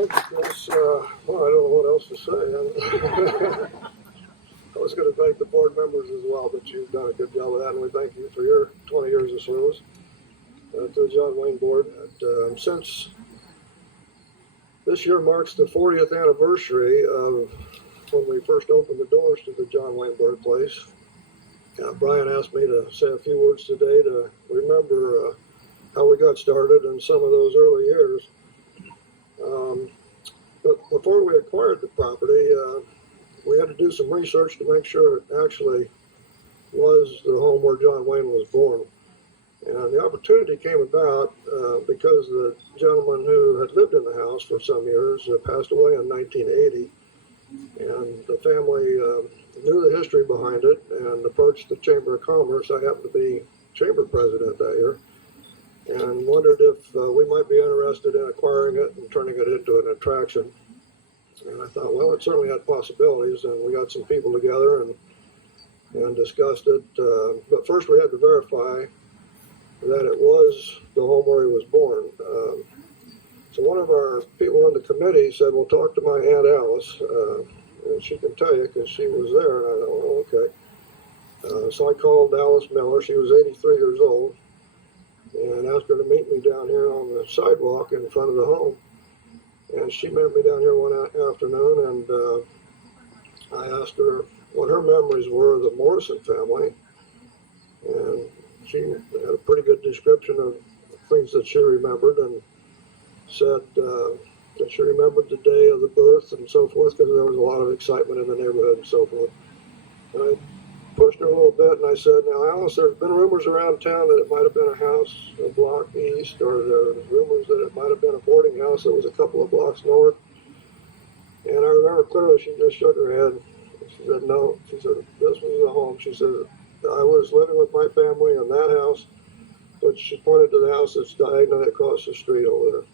Yes, well, I don't know what else to say. I was going to thank the board members as well, but you've done a good job of that, and we thank you for your 20 years of service to the John Wayne Board. Since this year marks the 40th anniversary of when we first opened the doors to the John Wayne Birthplace, Brian asked me to say a few words today to remember how we got started in some of those early years. But before we acquired the property, we had to do some research to make sure it actually was the home where John Wayne was born. And the opportunity came about because the gentleman who had lived in the house for some years passed away in 1980. And the family knew the history behind it and approached the Chamber of Commerce. I happened to be Chamber President that year, and wondered if we might be interested in acquiring it and turning it into an attraction. And I thought, well, it certainly had possibilities, and we got some people together and discussed it. But first we had to verify that it was the home where he was born. So one of our people on the committee said, well, talk to my Aunt Alice, and she can tell you because she was there. And I thought, well, okay. So I called Alice Miller. She was 83 years old, and asked her to meet me down here on the sidewalk in front of the home. And she met me down here one afternoon, and I asked her what her memories were of the Morrison family. And she had a pretty good description of things that she remembered, and said that she remembered the day of the birth and so forth, because there was a lot of excitement in the neighborhood and so forth. And I pushed her a little bit, and I said, now, Alice, there's been rumors around town that it might have been a house a block east, or there's rumors that it might have been a boarding house that was a couple of blocks north. And I remember clearly she just shook her head. She said, no. She said, this was the home. She said, I was living with my family in that house, but she pointed to the house that's diagonally across the street over there.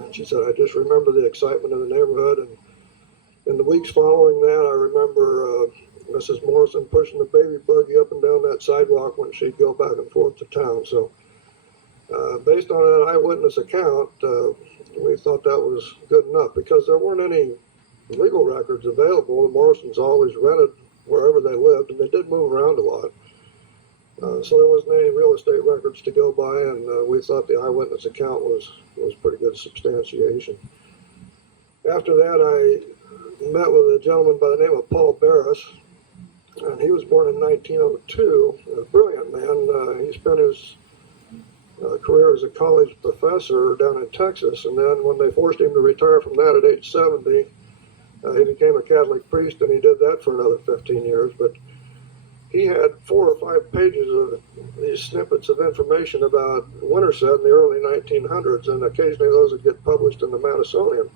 And she said, I just remember the excitement of the neighborhood. And in the weeks following that, I remember Mrs. Morrison pushing the baby buggy up and down that sidewalk when she'd go back and forth to town. So based on an eyewitness account, we thought that was good enough, because there weren't any legal records available. The Morrisons always rented wherever they lived, and they did move around a lot. So there wasn't any real estate records to go by, and we thought the eyewitness account was pretty good substantiation. After that, I met with a gentleman by the name of Paul Barris, and he was born in 1902, a brilliant man. He spent his career as a college professor down in Texas, and then when they forced him to retire from that at age 70, he became a Catholic priest, and he did that for another 15 years. But he had 4 or 5 pages of these snippets of information about Winterset in the early 1900s, and occasionally those would get published in the Madisonian.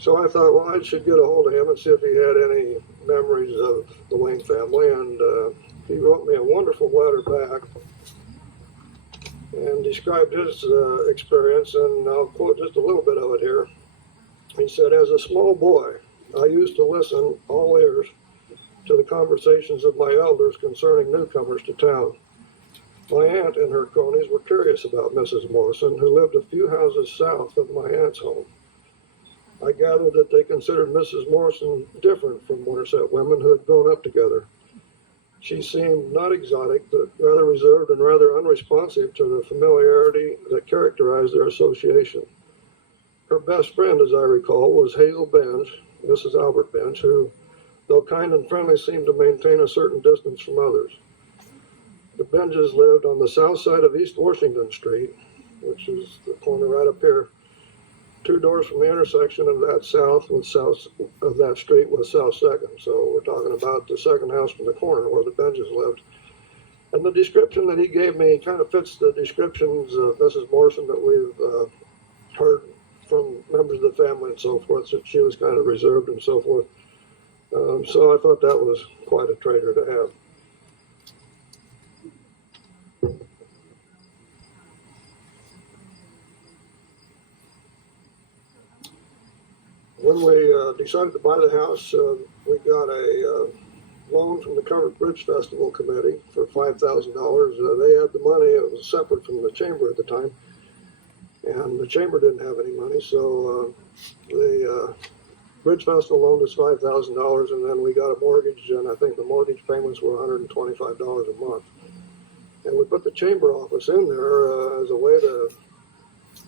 So I thought, well, I should get a hold of him and see if he had any memories of the Wayne family, and he wrote me a wonderful letter back and described his experience, and I'll quote just a little bit of it here. He said, as a small boy, I used to listen, all ears, to the conversations of my elders concerning newcomers to town. My aunt and her cronies were curious about Mrs. Morrison, who lived a few houses south of my aunt's home. I gathered that they considered Mrs. Morrison different from Winterset women who had grown up together. She seemed not exotic, but rather reserved and rather unresponsive to the familiarity that characterized their association. Her best friend, as I recall, was Hazel Benj, Mrs. Albert Benj, who, though kind and friendly, seemed to maintain a certain distance from others. The Benjes lived on the south side of East Washington Street, which is the corner right up here, 2 doors from the intersection of that street with South 2nd. So we're talking about the second house from the corner where the Benjes lived. And the description that he gave me kind of fits the descriptions of Mrs. Morrison that we've heard from members of the family and so forth, that she was kind of reserved and so forth. So I thought that was quite a treasure to have. When we decided to buy the house, we got a loan from the Covered Bridge Festival Committee for $5,000. They had the money. It was separate from the chamber at the time. and the chamber didn't have any money, so the Bridge Festival loaned us $5,000, and then we got a mortgage, and I think the mortgage payments were $125 a month. And we put the chamber office in there as a way to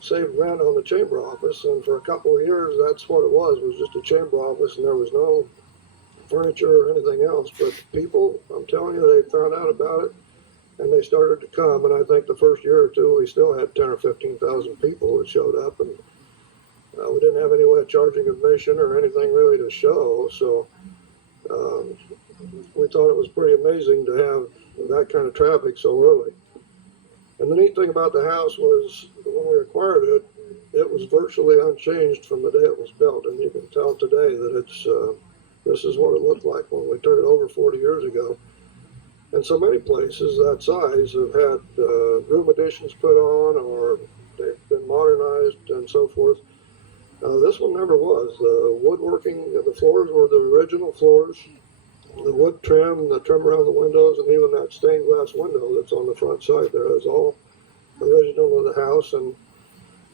save rent on the chamber office, and for a couple of years, that's what it was just a chamber office, and there was no furniture or anything else. But people, I'm telling you, they found out about it, and they started to come, and I think the first year or two, we still had 10 or 15,000 people that showed up, and we didn't have any way of charging admission or anything really to show, so we thought it was pretty amazing to have that kind of traffic so early. And the neat thing about the house was when we acquired it, it was virtually unchanged from the day it was built, and you can tell today that it's this is what it looked like when we took it over 40 years ago. And so many places that size have had room additions put on, or they've been modernized and so forth. This one never was. The woodworking, the floors were the original floors. The wood trim, the trim around the windows, and even that stained glass window that's on the front side there is all original to the house, and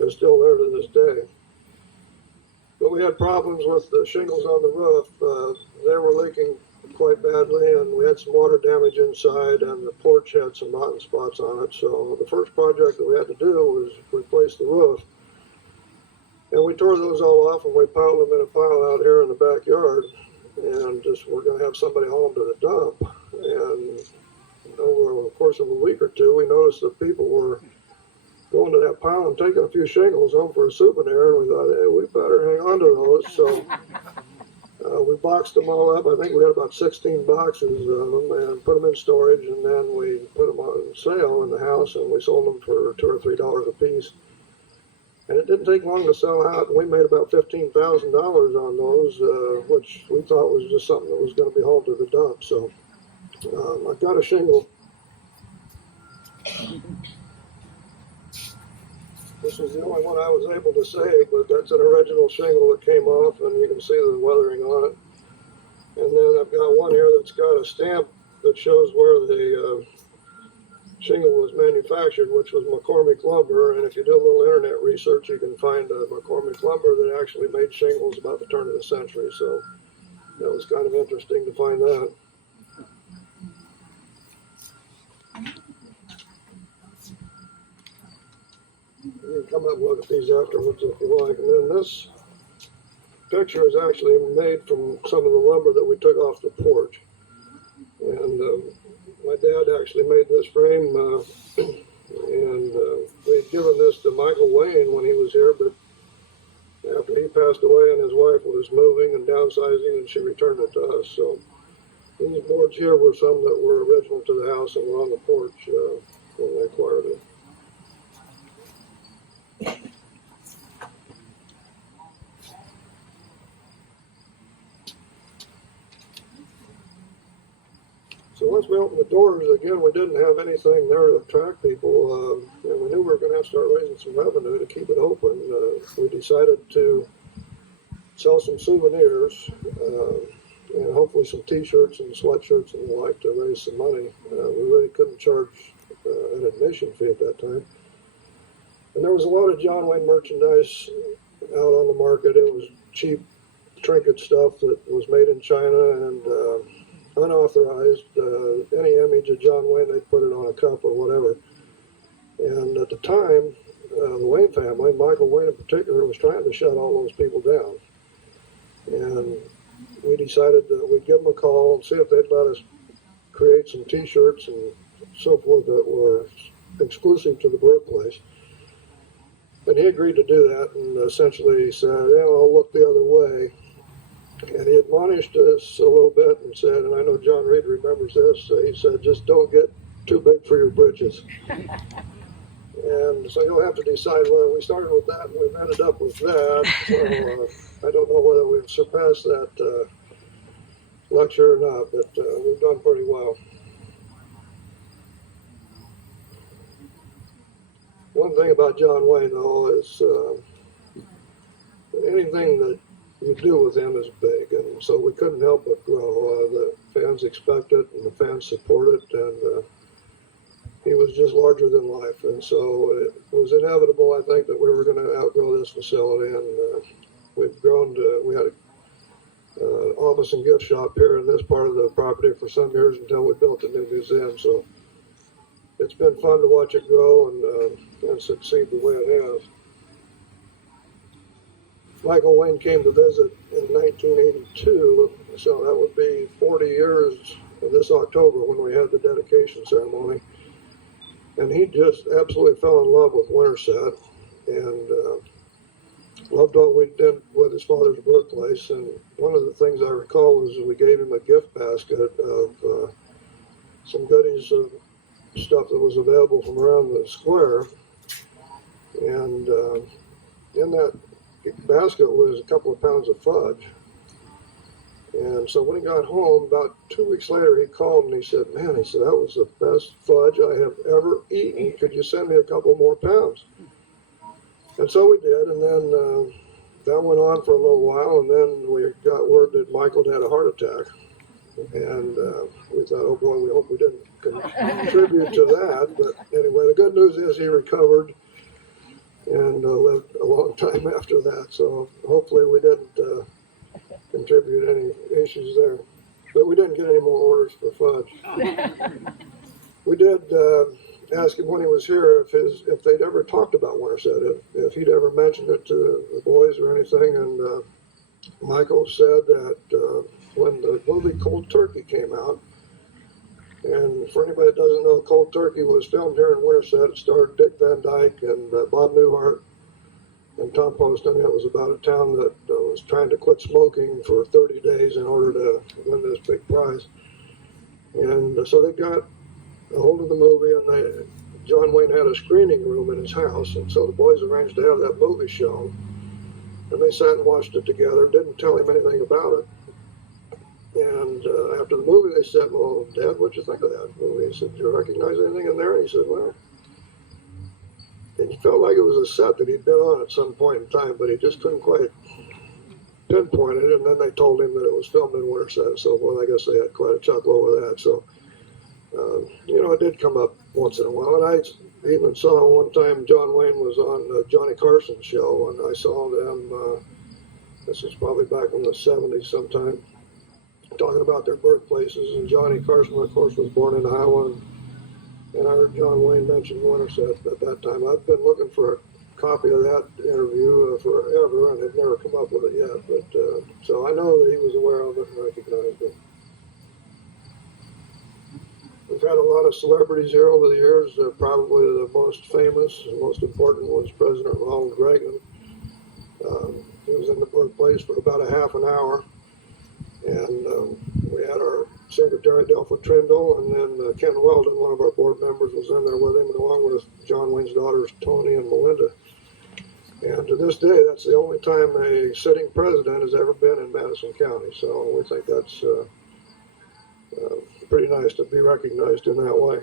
is still there to this day. But we had problems with the shingles on the roof. They were leaking quite badly, and we had some water damage inside, and the porch had some rotten spots on it. So the first project that we had to do was replace the roof. And we tore those all off, and we piled them in a pile out here in the backyard, and just we're going to have somebody haul them to the dump. And over the course of a week or two, we noticed that people were going to that pile and taking a few shingles home for a souvenir, and we thought, hey, we better hang on to those. So we boxed them all up. I think we had about 16 boxes of them, and put them in storage, and then we put them on sale in the house, and we sold them for $2 or $3 a piece. And it didn't take long to sell out, and we made about $15,000 on those, which we thought was just something that was going to be hauled to the dump. So I've got a shingle. This is the only one I was able to save, but that's an original shingle that came off, and you can see the weathering on it. And then I've got one here that's got a stamp that shows where the shingle was manufactured, which was McCormick Lumber. And if you do a little internet research, you can find McCormick Lumber that actually made shingles about the turn of the century. So that was kind of interesting to find that. You can come up and look at these afterwards if you like. And then this picture is actually made from some of the lumber that we took off the porch. And my dad actually made this frame, and we had given this to Michael Wayne when he was here, but after he passed away and his wife was moving and downsizing, and she returned it to us. So these boards here were some that were original to the house and were on the porch when we acquired it. So once we opened the doors, again, we didn't have anything there to attract people, and we knew we were going to have to start raising some revenue to keep it open. We decided to sell some souvenirs, and hopefully some t-shirts and sweatshirts and the like to raise some money. We really couldn't charge an admission fee at that time. And there was a lot of John Wayne merchandise out on the market. It was cheap trinket stuff that was made in China and unauthorized. Any image of John Wayne, they'd put it on a cup or whatever. And at the time, the Wayne family, Michael Wayne in particular, was trying to shut all those people down. And we decided that we'd give them a call and see if they'd let us create some t-shirts and so forth that were exclusive to the birthplace. And he agreed to do that, and essentially said, yeah, I'll look the other way. And he admonished us a little bit and said, and I know John Reed remembers this, he said, just don't get too big for your britches. And so you'll have to decide whether we started with that and we've ended up with that. So I don't know whether we've surpassed that lecture or not, but we've done pretty well. One thing about John Wayne, though, is anything that you do with him is big, and so we couldn't help but grow. The fans expect it, and the fans support it, and he was just larger than life. And so it was inevitable, I think, that we were going to outgrow this facility. And we've grown to, we had an office and gift shop here in this part of the property for some years until we built a new museum. So it's been fun to watch it grow and succeed the way it has. Michael Wayne came to visit in 1982, so that would be 40 years this October when we had the dedication ceremony. And he just absolutely fell in love with Winterset and loved what we did with his father's birthplace. And one of the things I recall was we gave him a gift basket of some goodies of stuff that was available from around the square. And in that basket was a couple of pounds of fudge. And so when he got home, about 2 weeks later, he called and he said, man, he said, that was the best fudge I have ever eaten. Could you send me a couple more pounds? And so we did, and then that went on for a little while, and then we got word that Michael had a heart attack. And we thought, oh boy, we hope we didn't contribute to that. But anyway, the good news is he recovered and lived a long time after that. So hopefully we didn't contribute any issues there. But we didn't get any more orders for fudge. We did ask him when he was here if they'd ever talked about Winterset, if he'd ever mentioned it to the boys or anything. And Michael said that when the movie Cold Turkey came out, and for anybody that doesn't know, Cold Turkey was filmed here in Winterset. It starred Dick Van Dyke and Bob Newhart and Tom Poston. It was about a town that was trying to quit smoking for 30 days in order to win this big prize. And so they got a hold of the movie, and John Wayne had a screening room in his house, and so the boys arranged to have that movie shown. And they sat and watched it together, didn't tell him anything about it. And after the movie, they said, well, Dad, what'd you think of that movie? He said, do you recognize anything in there? And he said, well, it felt like it was a set that he'd been on at some point in time, but he just couldn't quite pinpoint it. And then they told him that it was filmed in Winterset and so forth. I guess they had quite a chuckle over that. So, you know, it did come up once in a while. And I even saw one time John Wayne was on Johnny Carson's show, and I saw them, this was probably back in the 70s sometime, talking about their birthplaces. And Johnny Carson, of course, was born in Iowa, and I heard John Wayne mention Winterset at that time. I've been looking for a copy of that interview forever, and have never come up with it yet. But so I know that he was aware of it and recognized it. We've had a lot of celebrities here over the years. Probably the most famous and most important was President Ronald Reagan. He was in the birthplace for about a half an hour. And we had our secretary, Delpha Trindle, and then Ken Weldon, one of our board members, was in there with him, along with John Wayne's daughters, Tony and Melinda. And to this day, that's the only time a sitting president has ever been in Madison County. So we think that's pretty nice to be recognized in that way.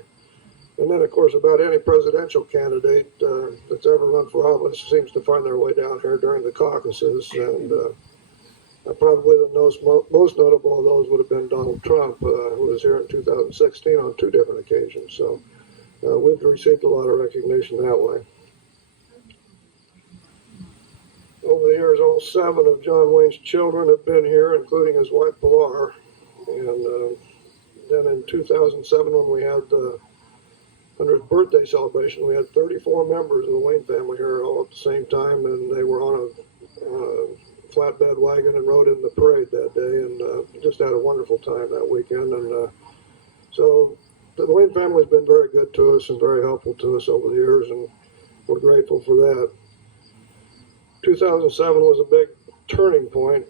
And then, of course, about any presidential candidate that's ever run for office seems to find their way down here during the caucuses. And probably the most notable of those would have been Donald Trump, who was here in 2016 on 2 different occasions. So we've received a lot of recognition that way. Over the years, all 7 of John Wayne's children have been here, including his wife, Pilar. And then in 2007, when we had the 100th birthday celebration, we had 34 members of the Wayne family here all at the same time, and they were on a flatbed wagon and rode in the parade that day, and just had a wonderful time that weekend. And so the Wayne family's been very good to us and very helpful to us over the years, and we're grateful for that. 2007 was a big turning point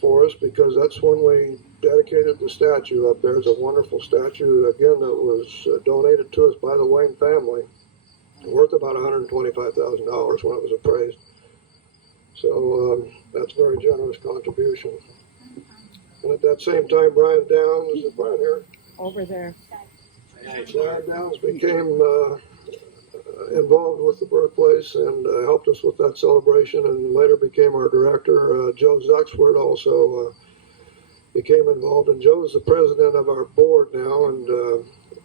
for us, because that's when we dedicated the statue up there. It's a wonderful statue, again, that was donated to us by the Wayne family, worth about $125,000 when it was appraised. So that's a very generous contribution. And at that same time, Brian Downs, is Brian here? Over there. Brian Downs became involved with the birthplace and helped us with that celebration, and later became our director. Joe Zuxford also became involved, and Joe's the president of our board now, and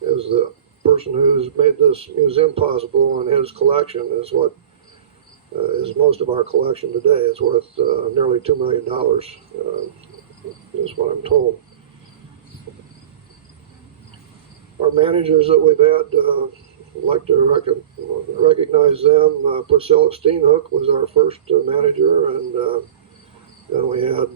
is the person who's made this museum possible, and his collection is what is most of our collection today. It's worth nearly $2 million, is what I'm told. Our managers that we've had, I'd like to recognize them. Priscilla Steenhook was our first manager, and then we had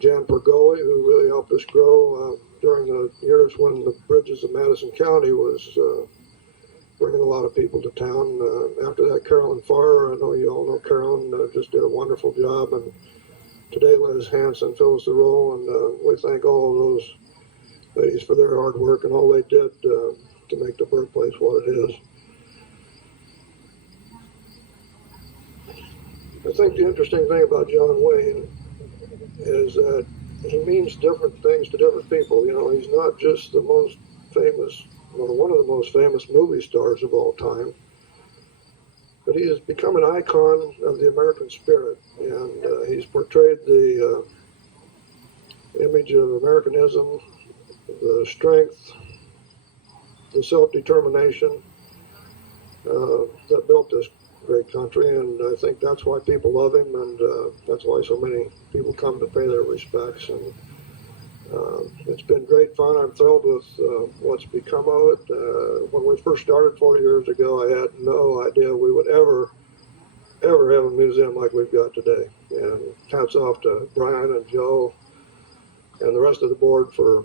Jan Pergoli, who really helped us grow during the years when the Bridges of Madison County was bringing a lot of people to town. After that, Carolyn Farr, I know you all know Carolyn, just did a wonderful job, and today Liz Hanson fills the role, and we thank all of those ladies for their hard work and all they did to make the birthplace what it is. I think the interesting thing about John Wayne is that he means different things to different people. You know, he's not just the most famous, or one of the most famous movie stars of all time, but he has become an icon of the American spirit, and he's portrayed the image of Americanism, the strength, the self-determination that built this great country, and I think that's why people love him, and that's why so many people come to pay their respects. And it's been great fun. I'm thrilled with what's become of it. When we first started 40 years ago, I had no idea we would ever have a museum like we've got today. And hats off to Brian and Joe and the rest of the board for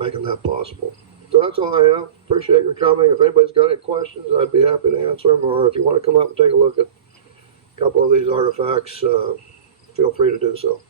making that possible. So that's all I have. Appreciate your coming. If anybody's got any questions, I'd be happy to answer them. Or if you want to come up and take a look at a couple of these artifacts, feel free to do so.